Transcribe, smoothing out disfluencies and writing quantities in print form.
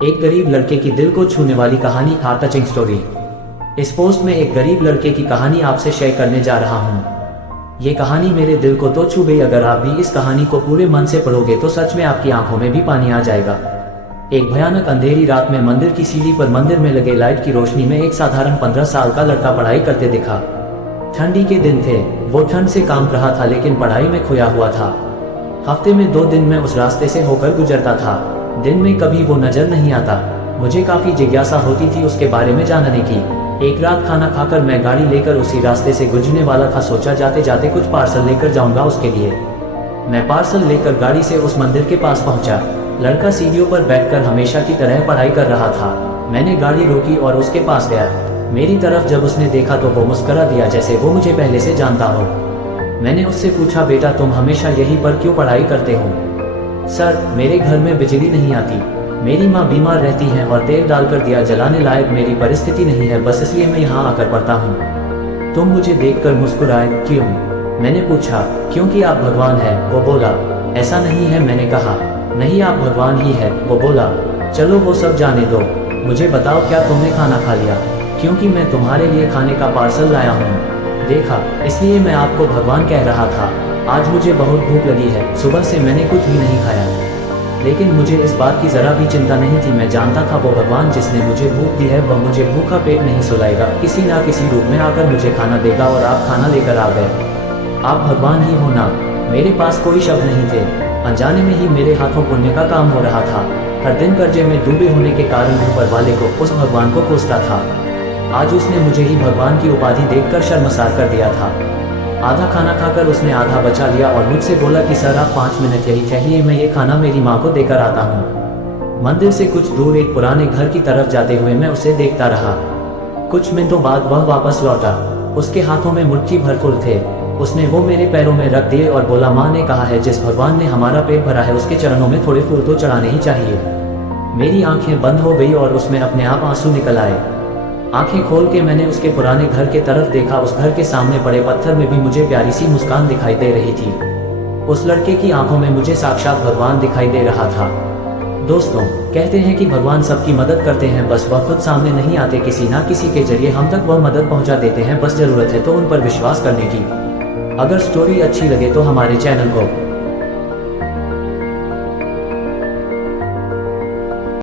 एक गरीब लड़के की दिल को छूने वाली कहानी, हार्ट टचिंग स्टोरी। इस पोस्ट में एक गरीब लड़के की कहानी आपसे शेयर करने जा रहा हूँ। ये कहानी मेरे दिल को तो छू गई। अगर आप भी इस कहानी को पूरे मन से पढ़ोगे तो सच में आपकी आंखों में भी पानी आ जाएगा। एक भयानक अंधेरी रात में मंदिर की सीढ़ी पर मंदिर में लगे लाइट की रोशनी में एक साधारण 15 साल का लड़का पढ़ाई करते दिखा। ठंडी के दिन थे, वो ठंड से काम रहा था लेकिन पढ़ाई में खोया हुआ था। हफ्ते में 2 दिन में उस रास्ते से होकर गुजरता था। दिन में कभी वो नजर नहीं आता। मुझे काफी जिज्ञासा होती थी उसके बारे में जानने की। एक रात खाना खाकर मैं गाड़ी लेकर उसी रास्ते से गुजरने वाला था। सोचा जाते जाते कुछ पार्सल लेकर जाऊंगा उसके लिए। मैं पार्सल लेकर गाड़ी से उस मंदिर के पास पहुंचा। लड़का सीढ़ियों पर बैठकर हमेशा की तरह पढ़ाई कर रहा था। मैंने गाड़ी रोकी और उसके पास गया। मेरी तरफ जब उसने देखा तो वो मुस्कुरा दिया जैसे वो मुझे पहले से जानता हो। मैंने उससे पूछा, बेटा तुम हमेशा यहीं पर क्यों पढ़ाई करते हो? सर, मेरे घर में बिजली नहीं आती, मेरी माँ बीमार रहती है और तेल डालकर दिया जलाने लायक मेरी परिस्थिति नहीं है, बस इसलिए मैं यहाँ आकर पढ़ता हूँ। तुम मुझे देखकर मुस्कुराए, क्यों? मैंने पूछा। क्योंकि आप भगवान हैं, वो बोला। ऐसा नहीं है, मैंने कहा। नहीं, आप भगवान ही है, वो बोला। चलो वो सब जाने दो, मुझे बताओ क्या तुमने खाना खा लिया? क्योंकि मैं तुम्हारे लिए खाने का पार्सल लाया हूँ। देखा, इसलिए मैं आपको भगवान कह रहा था। आज मुझे बहुत भूख लगी है, सुबह से मैंने कुछ भी नहीं खाया। लेकिन मुझे इस बात की जरा भी चिंता नहीं थी। मैं जानता था वो भगवान जिसने मुझे भूख दी है वह मुझे भूखा पेट नहीं सुलाएगा, किसी ना किसी रूप में आकर मुझे खाना देगा। और आप खाना लेकर आ गए। आप भगवान ही हो ना? मेरे पास कोई शब्द नहीं थे। अनजाने में ही मेरे हाथों पुण्य का काम हो रहा था। हर दिन कर्जे में डूबे होने के कारण ऊपर वाले को, उस भगवान को कोसता था। आज उसने मुझे ही भगवान की उपाधि देकर शर्मसार कर दिया था। आधा खाना खाकर उसने आधा बचा लिया और मुझसे बोला कि सर आप 5 मिनट यही ठहरिए, मैं ये खाना मेरी माँ को देकर आता हूँ। मंदिर से कुछ दूर एक पुराने घर की तरफ जाते हुए मैं उसे देखता रहा। कुछ मिनटों बाद वह वापस लौटा। उसके हाथों में मुट्ठी भर फूल थे। उसने वो मेरे पैरों में रख दिए और बोला, माँ ने कहा है जिस भगवान ने हमारा पेट भरा है उसके चरणों में थोड़े फूल तो चढ़ाने ही चाहिए। मेरी आंखें बंद हो गई और उसमें अपने आप आंसू निकल आए। आंखें खोल के मैंने उसके पुराने घर के तरफ देखा। उस घर के सामने पड़े पत्थर में भी मुझे प्यारी सी मुस्कान दिखाई दे रही थी। उस लड़के की आंखों में मुझे साक्षात भगवान दिखाई दे रहा था। दोस्तों, कहते हैं कि भगवान सबकी मदद करते हैं, बस वह खुद सामने नहीं आते, किसी ना किसी के जरिए हम तक वह मदद पहुंचा देते हैं। बस जरूरत है तो उन पर विश्वास करने की। अगर स्टोरी अच्छी लगे तो हमारे चैनल को